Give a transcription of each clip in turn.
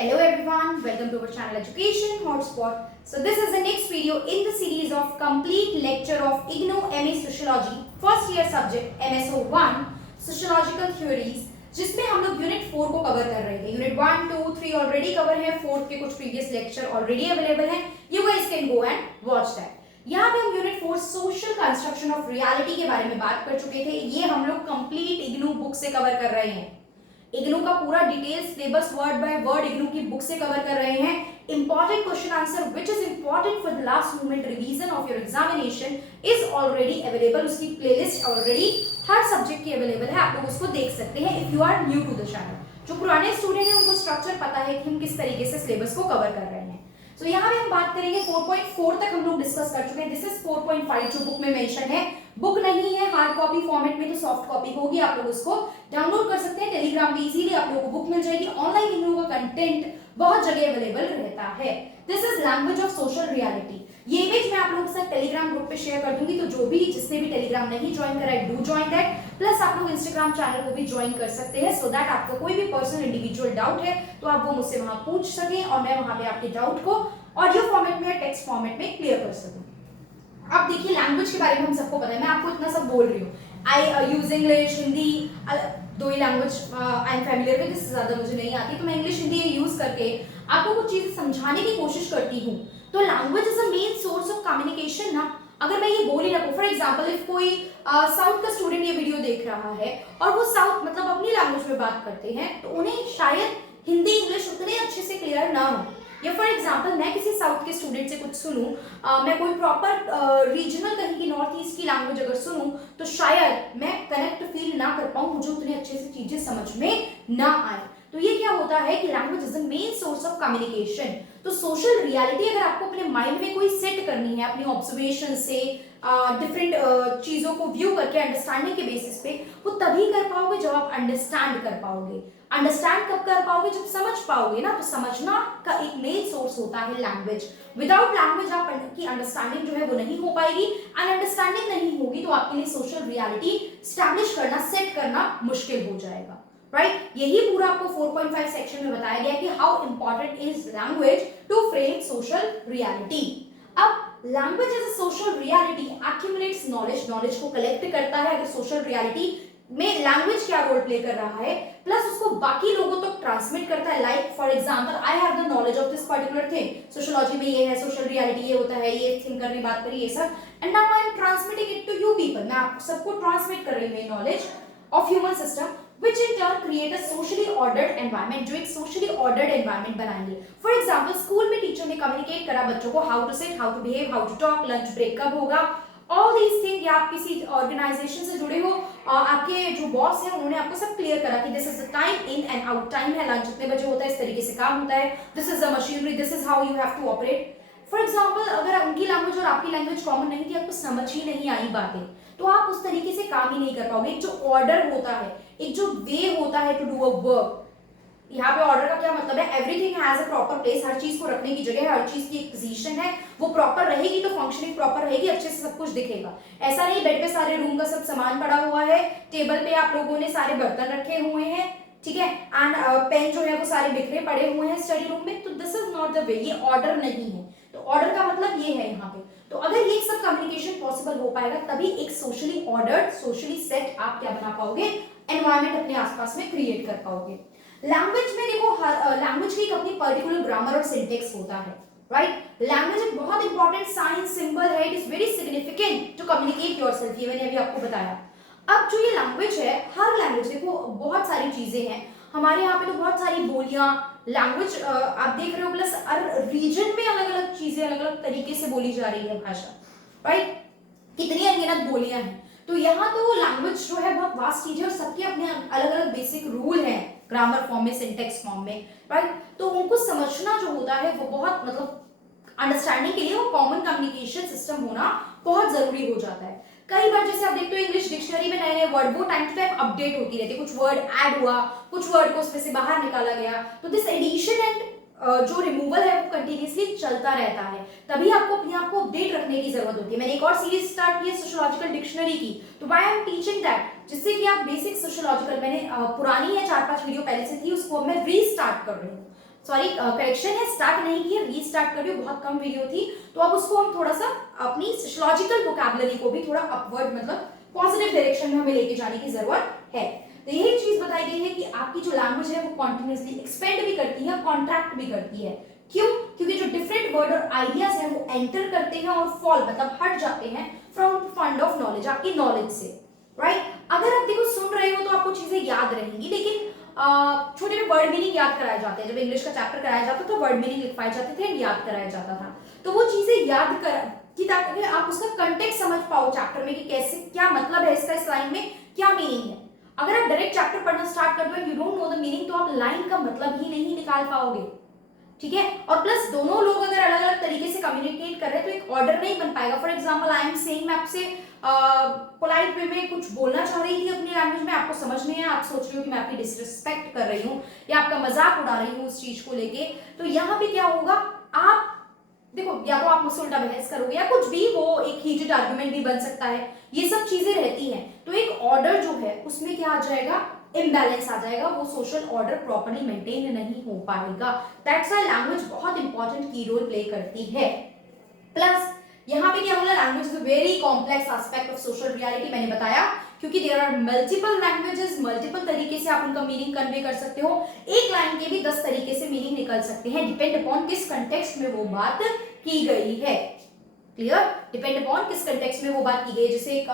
Hello everyone, welcome to our channel Education Hotspot. So this is the next video in the series of complete lecture of IGNOU MA Sociology first year subject MSO1 Sociological Theories, जिसमें हम लोग unit 4 को cover कर रहे थे. Unit 1, 2, 3 already cover है, 4th के कुछ प्रीवियस लेक्चर ऑलरेडी अवेलेबल हैं. You guys can go and watch that. यहाँ पे हम unit 4 social construction of reality के बारे में बात कर चुके थे. ये हम लोग कंप्लीट इग्नू बुक से कवर कर रहे हैं. इग्नू का पूरा detail syllabus word by word IGNOU की बुक से कवर कर रहे हैं. Important question answer which is important for the last moment revision of your examination is already available. उसकी प्लेलिस्ट ऑलरेडी हर सब्जेक्ट की अवेलेबल है, आप लोग उसको देख सकते हैं if you are new to the channel. जो पुराने स्टूडेंट हैं उनको स्ट्रक्चर पता है कि हम किस तरीके से सिलेबस को कवर कर रहे हैं. तो यहाँ पे हम बात करेंगे 4.4 तक हम लोग डिस्कस कर चुके हैं. दिस इज 4.5 जो बुक में मेंशन है. बुक नहीं है हार्ड कॉपी फॉर्मेट में तो सॉफ्ट कॉपी होगी, आप लोग उसको डाउनलोड कर सकते हैं. टेलीग्राम पे इजीली आप लोगों को बुक मिल जाएगी. ऑनलाइन इन लोगों का कंटेंट बहुत जगह अवेलेबल रहता है. This is language of social reality. ये इमेज मैं आप लोगों के साथ टेलीग्राम ग्रुप पे शेयर कर दूंगी, तो जो भी जिसने भी टेलीग्राम नहीं ज्वाइन करा है डू ज्वाइन दैट. प्लस आप लोग इंस्टाग्राम चैनल को भी ज्वाइन कर सकते हैं सो दैट आपको कोई भी पर्सनल इंडिविजुअल डाउट है तो आप वो मुझसे वहां पूछ सकें और मैं वहां पे आपके डाउट को ऑडियो फॉर्मेट में या टेक्स्ट फॉर्मेट में क्लियर कर सकूं. अब देखिए लैंग्वेज के बारे में हम सबको पता है, मैं आपको इतना सब बोल रही हूँ. आई यूज इंग्लिश, हिंदी, दो ही language I am familiar with. इससे ज्यादा मुझे नहीं आती तो मैं इंग्लिश हिंदी यूज करके आपको कुछ चीजें समझाने की कोशिश करती हूँ. तो language is a main source of communication ना. अगर मैं ये बोल ही रखूं, फॉर एग्जाम्पल इफ कोई साउथ का स्टूडेंट ये वीडियो देख रहा है और वो साउथ मतलब अपनी लैंग्वेज में बात करते हैं तो उन्हें शायद हिंदी इंग्लिश उतने अच्छे से क्लियर ना हो. या फॉर एग्जाम्पल मैं किसी साउथ के स्टूडेंट से कुछ सुनूं, मैं कोई प्रॉपर रीजनल कहीं की नॉर्थ ईस्ट की लैंग्वेज अगर सुनूं तो शायद मैं कनेक्ट फील ना कर पाऊं, मुझे उतने अच्छे से चीजें समझ में ना आए. तो ये क्या होता है कि language is the main source of communication. तो सोशल रियलिटी अगर आपको अपने माइंड में कोई सेट करनी है अपनी ऑब्जर्वेशन से डिफरेंट चीजों को व्यू करके अंडरस्टैंडिंग के बेसिस पे, वो तभी कर पाओगे जब आप अंडरस्टैंड कर पाओगे. अंडरस्टैंड कब कर पाओगे? जब समझ पाओगे ना. तो समझना का एक मेन सोर्स होता है लैंग्वेज. विदाउट लैंग्वेज आपकी अंडरस्टैंडिंग जो है वो नहीं हो पाएगी. एंड अंडरस्टैंडिंग नहीं होगी तो आपके लिए सोशल रियलिटी स्टैब्लिश करना, सेट करना मुश्किल हो जाएगा. राइट यही पूरा आपको 4.5 सेक्शन में बताया गया कि how important is language to frame social reality. अब language is a social reality accumulates knowledge. Knowledge को कलेक्ट करता है. अगर सोशल रियलिटी में लैंग्वेज क्या रोल प्ले कर रहा है, प्लस उसको बाकी लोगों तक ट्रांसमिट करता है. Like for example I have the knowledge of this particular thing. Sociology में ये है, सोशल रियलिटी ये होता है, ये थिंक करने बात करी ये सब, and now I am transmitting it to you people. मैं आप सबको ट्रांसमिट कर रही हूं knowledge of human system which in turn create a socially ordered environment, जो एक socially ordered environment बनाएंगे. For example, स्कूल में टीचर ने कम्युनिकेट करा बच्चों को how to sit, how to behave, how to talk, lunch break कब होगा, all these things. या आप किसी ऑर्गेनाइजेशन से जुड़े हो, आपके जो बॉस हैं उन्होंने आपको सब क्लियर करा कि this is the time in and out, time है, लंच इतने बजे होता है, इस तरीके से काम होता है, this is the machinery, this is how you have to operate. For example अगर उनकी लैंग्वेज और आपकी लैंग्वेज कॉमन नहीं थी, आपको समझ ही नहीं आई बातें, तो आप उस तरीके से काम ही नहीं कर पाओगे. एक जो ऑर्डर होता है, एक जो वे होता है टू डू अ वर्क. यहाँ पे ऑर्डर का क्या मतलब है? Everything has a proper place. हर चीज को रखने की जगह है, हर चीज की एक पोजीशन है, वो प्रॉपर रहेगी तो फंक्शनिंग प्रॉपर रहेगी, अच्छे से सब कुछ दिखेगा. ऐसा नहीं बेड पे सारे रूम का सब सामान पड़ा हुआ है, टेबल पे आप लोगों ने सारे बर्तन रखे हुए हैं, ठीक है, एंड पेन जो है वो सारे बिखरे पड़े हुए हैं स्टडी रूम में. तो this is not the way. ये ऑर्डर नहीं है. तो ऑर्डर का मतलब ये है यहाँ पे. तो अगर ये सब कम्युनिकेशन पॉसिबल हो पाएगा तभी एक सोशली ऑर्डर्ड, सोशली सेट आप क्या बना पाओगे, एनवायरनमेंट अपने आसपास में क्रिएट कर पाओगे. लैंग्वेज में देखो हर लैंग्वेज की एक अपनी पर्टिकुलर ग्रामर और सिंटेक्स होता है. राइट लैंग्वेज एक बहुत इंपॉर्टेंट साइंस सिंबल है. It is very significant to communicate yourself. ये मैंने अभी आपको बताया. अब जो ये लैंग्वेज है, हर लैंग्वेज देखो बहुत सारी चीजें हैं हमारे यहाँ पे. तो बहुत सारी बोलियां, लैंग्वेज आप देख रहे हो, प्लस हर रीजन में अलग अलग चीजें अलग अलग तरीके से बोली जा रही है भाषा. राइट कितनी अनगिनत बोलियां हैं. तो यहाँ तो लैंग्वेज जो है बहुत वास्ट चीज है और सबके अपने अलग अलग बेसिक रूल हैं, ग्रामर फॉर्म में, सिंटेक्स फॉर्म में. राइट तो उनको समझना जो होता है वो बहुत मतलब अंडरस्टैंडिंग के लिए वो कॉमन कम्युनिकेशन सिस्टम होना बहुत जरूरी हो जाता है. कई बार जैसे आप देखते हो इंग्लिश डिक्शनरी में नए नए वर्ड वो टाइम टू टाइम अपडेट होती रहती है. कुछ वर्ड ऐड हुआ, कुछ वर्ड को उसमें से बाहर निकाला गया. तो दिस एडिशन एंड जो रिमूवल है वो कंटिन्यूअसली चलता रहता है. तभी आपको अपने आप को अपडेट रखने की जरूरत होती है. मैंने एक और सीरीज स्टार्ट की है सोशियोलॉजिकल डिक्शनरी की. तो why I am teaching that, जिससे कि आप बेसिक सोशियोलॉजिकल, मैंने पुरानी है 4-5 वीडियो पहले से थी, उसको मैं रीस्टार्ट कर रही हूँ. सॉरी करेक्शन है, स्टार्ट नहीं की है, रीस्टार्ट कर रही हूँ, बहुत कम वीडियो थी, तो अब उसको हम थोड़ा सा अपनी सोशियोलॉजिकल वोकैबुलरी को भी थोड़ा अपवर्ड मतलब पॉजिटिव डायरेक्शन में हमें लेके जाने की जरूरत है। तो यही चीज बताई गई है कि आपकी जो लैंग्वेज है वो कॉन्टिन्यूसली एक्सपेंड भी करती है, कॉन्ट्रैक्ट भी करती है। क्यों? क्योंकि जो डिफरेंट वर्ड और आइडियाज हैं वो एंटर करते हैं और फॉल मतलब हट जाते हैं फ्रॉम फंड ऑफ नॉलेज, आपकी नॉलेज से, राइट? अगर आप देखो सुन रहे हो तो आपको चीजें याद रहेंगी, लेकिन छोटे में वर्ड मीनिंग याद कराए जाते हैं। जब इंग्लिश का चैप्टर कराया जाता था तो वर्ड मीनिंग लिखवाए जाते थे, याद कराया जाता था, तो वो चीजें याद कर कि ताकि आप उसका कंटेक्स्ट समझ पाओ चैप्टर में कि कैसे, क्या मतलब है इसका, इस लाइन में क्या मीनिंग है। अगर आप डायरेक्ट चैप्टर पढ़ना स्टार्ट कर दो, you don't know the meaning, तो आप लाइन का मतलब ही नहीं निकाल पाओगे, ठीक है? और प्लस दोनों लोग अगर अलग अलग तरीके से कम्युनिकेट कर रहे हैं तो एक ऑर्डर नहीं बन पाएगा। For example I am saying, मैं आपसे पोलाइट वे में कुछ बोलना चाह रही थी अपनी लैंग्वेज में, आपको समझ नहीं है, आप सोच रहे हो कि मैं आपकी डिसरिस्पेक्ट कर रही हूँ या आपका मजाक उड़ा रही हूँ उस चीज को लेके, तो यहाँ पे क्या होगा, आप देखो या तो आप मुझसे उल्टा बहस करोगे या कुछ भी, वो एक हीटेड आर्गुमेंट भी बन सकता है, ये सब चीजें रहती हैं। तो एक ऑर्डर जो है उसमें क्या आ जाएगा, इम्बैलेंस आ जाएगा, वो सोशल ऑर्डर प्रॉपर्ली मेंटेन नहीं हो पाएगा। दैट्स व्हाई लैंग्वेज बहुत इंपॉर्टेंट की रोल प्ले करती है। प्लस यहाँ पे क्या बोला, language is a very complex aspect of social reality, मैंने बताया, क्योंकि there are multiple languages, multiple तरीके से आप उनका मीनिंग कन्वे कर सकते हो, एक लाइन के भी 10 तरीके से मीनिंग निकल सकते हैं, डिपेंड अपॉन किस कंटेक्स्ट में वो बात की गई है। क्लियर? डिपेंड अपॉन किस कंटेक्स्ट में वो बात की गई है। जैसे एक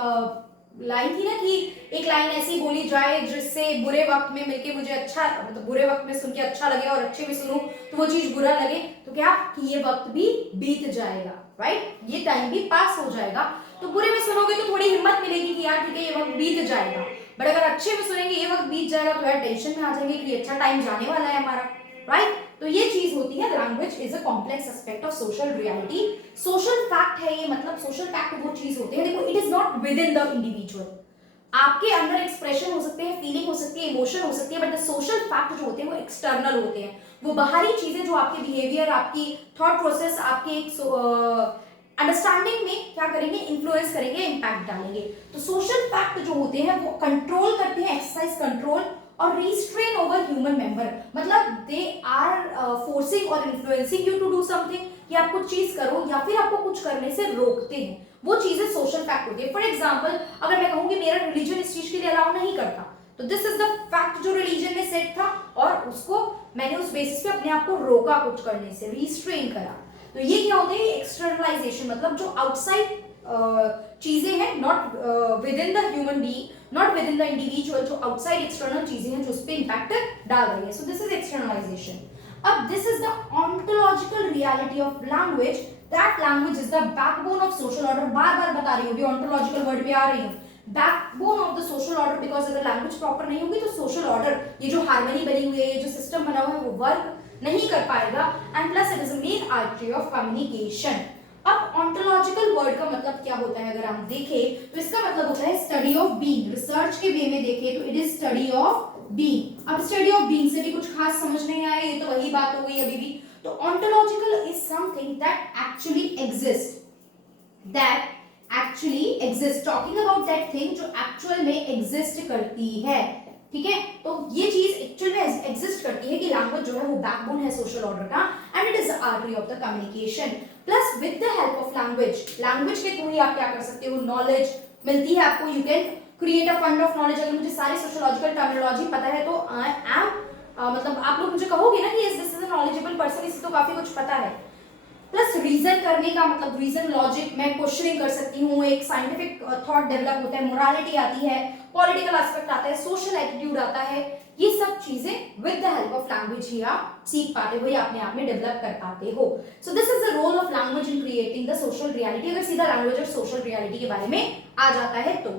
लाइन थी ना कि एक लाइन ऐसी बोली जाए जिससे बुरे वक्त में मिलके मुझे अच्छा, मतलब बुरे वक्त में सुन के अच्छा लगे और अच्छे में सुनूं तो वो चीज बुरा लगे, तो क्या कि ये वक्त भी बीत जाएगा, राइट? ये टाइम भी पास हो जाएगा। तो बुरे में सुनोगे तो थोड़ी हिम्मत मिलेगी कि यार ठीक है ये वक्त बीत जाएगा, बट अगर अच्छे में सुनेंगे ये वक्त बीत जाएगा तो यार टेंशन में आ जाएंगे कि अच्छा टाइम जाने वाला है हमारा, राइट? तो ये चीज होती है, language is a complex aspect of social reality. Social fact है ये, मतलब सोशल फैक्ट वो चीज होते हैं, देखो it is not within the individual, आपके अंदर एक्सप्रेशन हो सकते हैं, फीलिंग हो सकती है, इमोशन हो सकती है, बट द सोशल फैक्ट जो होते हैं वो एक्सटर्नल होते हैं, वो बाहरी चीजें जो आपके बिहेवियर, आपकी थॉट प्रोसेस, आपके एक अंडरस्टैंडिंग में क्या करेंगे, इन्फ्लुएंस करेंगे, इंपैक्ट डालेंगे। तो सोशल फैक्ट जो होते हैं वो कंट्रोल करते हैं, एक्सरसाइज कंट्रोल और रिस्ट्रेन ओवर ह्यूमन मेंबर, मतलब दे आर फोर्सिंग और influencing you to do something, कि आप कुछ चीज करो या फिर आपको कुछ करने से रोकते हैं, वो चीजें सोशल फैक्ट होती है। फॉर एग्जाम्पल अगर मैं कहूँ कि मेरा रिलीजन इस चीज के लिए अलाउ नहीं करता, तो दिस इज द फैक्ट जो रिलीजन में सेट था और उसको मैंने उस बेसिस पे अपने आप को रोका कुछ करने से, रिस्ट्रेन करा। तो ये क्या होता है, एक्सटर्नलाइजेशन, मतलब जो आउटसाइड चीजें हैं, not within the human being, not within the individual, जो आउटसाइड एक्सटर्नल चीजें हैं जो उस पे इंपैक्ट डाल रही है। So this is externalization. अब this is the ontological reality of language, that language is the backbone of social order। बार बार बता रही हूँ, भी ontological word पे आ रही हूँ, backbone of the social order, because अगर लैंग्वेज प्रॉपर नहीं होगी तो सोशल ऑर्डर, ये जो हार्मनी बनी हुई है, ये जो सिस्टम बना हुआ है वो वर्क नहीं कर पाएगा, and plus it is a main artery of communication. अब ontological वर्ड का मतलब क्या होता है, अगर हम देखें तो इसका मतलब होता है स्टडी ऑफ बीइंग। रिसर्च के वे में देखें तो it is study of being. अब स्टडी ऑफ बीइंग से भी कुछ खास समझ नहीं आया, ये तो वही बात हो गई अभी भी। तो ontological is something that actually exists, talking about that thing जो एक्चुअल में एग्जिस्ट करती है, ठीक है? तो ये चीज एक्चुअल में एग्जिस्ट करती है कि लैंग्वेज जो है वो बैकबोन है सोशल ऑर्डर का, and it is the artery of the communication. Plus with the help of language के थ्रू ही आप क्या कर सकते हो, नॉलेज मिलती है आपको, you can create a fund of knowledge. अगर मुझे सारी सोशियोलॉजिकल टर्मिनोलॉजी पता है तो आई एम मतलब आप लोग मुझे कहोगे ना कि this is a knowledgeable person, इससे तो काफी कुछ पता है। प्लस रीजन करने का मतलब रीजन, लॉजिक, मैं क्वेश्चनिंग कर सकती हूँ, एक साइंटिफिक थॉट डेवलप होता है, मोरालिटी आती है, पॉलिटिकल एस्पेक्ट आता है, सोशल एटीट्यूड आता है, ये सब चीजें with the help of language ही आप सीख पाते हो या अपने आप में डेवलप कर पाते हो। So this is the role of language in creating the social reality. अगर सीधा लैंग्वेज और सोशल रियलिटी के बारे में आ जाता है तो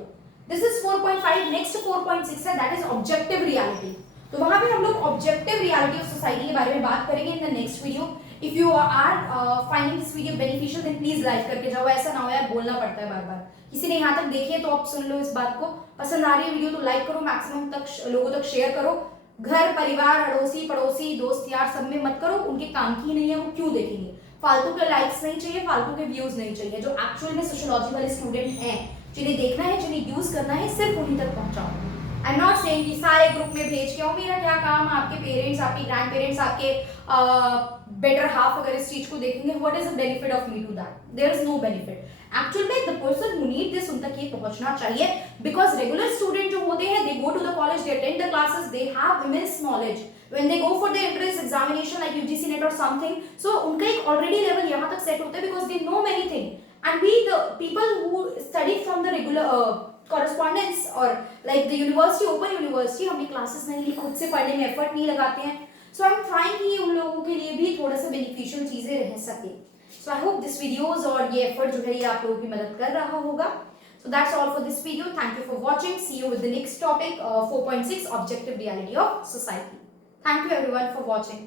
दिस इज 4.5। नेक्स्ट 4.6 है, दैट इज ऑब्जेक्टिव रियलिटी। तो वहां पे हम लोग ऑब्जेक्टिव रियलिटी ऑफ सोसाइटी के बारे में बात करेंगे in the next video. If you are finding this video beneficial then please like करके जाओ, ऐसा ना हो यार बोलना पड़ता है बार बार, किसी ने यहाँ तक देखी है तो आप सुन लो इस बात को, पसंद आ रही है वीडियो तो लाइक करो, मैक्सिमम तक लोगों तक शेयर करो, घर परिवार अड़ोसी पड़ोसी दोस्त यार सब में मत करो, उनके काम की नहीं है, वो क्यों देखेंगे, फालतू के लाइक्स नहीं चाहिए, फालतू के व्यूज नहीं चाहिए, जो एक्चुअल में सोशियोलॉजी वाले स्टूडेंट हैं जिन्हें देखना है, जिन्हें यूज करना है, सिर्फ उन्हीं तक पहुंचाओ। आई एम नॉट सेइंग कि सारे ग्रुप में भेज के आओ, मेरा क्या काम, आपके पेरेंट्स, आपके ग्रैंड पेरेंट्स, आपके बेटर हाफ अगर इस चीज को देखेंगे, what is the benefit of me to that? There is no benefit. Actual में the person who need this उन तक ये पहुंचना चाहिए, बिकॉज रेगुलर स्टूडेंट जो होते हैं, they go to the college, they attend the classes, they have immense knowledge, when they go for the entrance examination like UGC NET or something, so उनका एक already level यहाँ तक set होता है because they know many things, and we the people who study from the regular correspondence or like the university, open university, हमने classes नहीं ली, खुद से पढ़ने में effort नहीं लगाते हैं, so I'm trying कि उन लोगों के लिए भी थोड़ा सा beneficial चीजें रह सके। So I hope this videos और ये effort जो है ये आप लोगों की मदद कर रहा होगा। So that's all for this video. Thank you for watching. See you with the next topic, 4.6 Objective Reality of Society. Thank you everyone for watching.